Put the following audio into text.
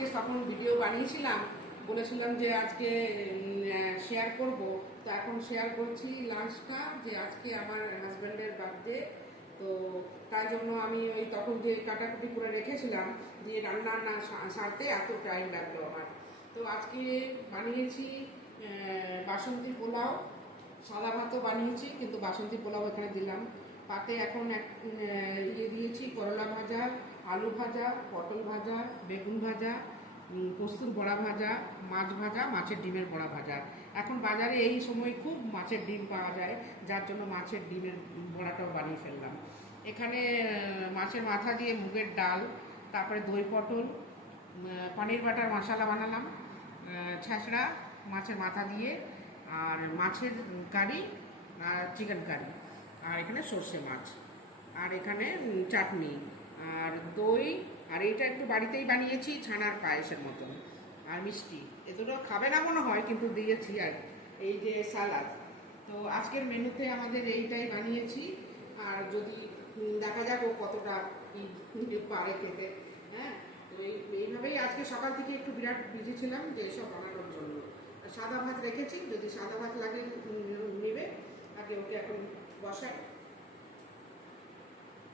আজকে তখন ভিডিও বানিয়েছিলাম, বলেছিলাম যে আজকে শেয়ার করব, তো এখন শেয়ার করছি লাঞ্চটা, যে আজকে আমার হাজব্যান্ডের বার্থডে। তো তাই জন্য আমি ওই তখন যে কাটাকুটি করে রেখেছিলাম, দিয়ে রান্না না সারতে এত টাইম লাগলো আমার। তো আজকে বানিয়েছি বাসন্তী পোলাও, সাদা ভাতও বানিয়েছি, কিন্তু বাসন্তী পোলাও এখানে দিলাম। পাতে এখন ইয়ে দিয়েছি, করলা ভাজা, আলু ভাজা, পটল ভাজা, বেগুন ভাজা, পোস্তুর বড়া ভাজা, মাছ ভাজা, মাছের ডিমের বড়া ভাজা। এখন বাজারে এই সময় খুব মাছের ডিম পাওয়া যায়, যার জন্য মাছের ডিমের বড়াটাও বানিয়ে ফেললাম। এখানে মাছের মাথা দিয়ে মুগের ডাল, তারপরে দই পটল, পনির বাটার মশলা বানালাম, ছ্যাঁচড়া মাছের মাথা দিয়ে, আর মাছের কারি আর চিকেন কারি, আর এখানে সর্ষে মাছ, আর এখানে চাটনি আর দই, আর এইটা একটু বাড়িতেই বানিয়েছি ছানার পায়েসের মতন, আর মিষ্টি। এ দুটো খাবে না মনে হয়, কিন্তু দিয়েছি। আর এই যে সালাদ। তো আজকের মেনুতে আমাদের এইটাই বানিয়েছি। আর যদি দেখা যাক ও কতটা পারে খেতে। হ্যাঁ, তো এইভাবেই আজকে সকাল থেকে একটু বিরাট বিজি ছিলাম যে এসব বানানোর জন্য। সাদা ভাত রেখেছি, যদি সাদা ভাত লাগে নেবে, আগে ওকে এখন বসাই।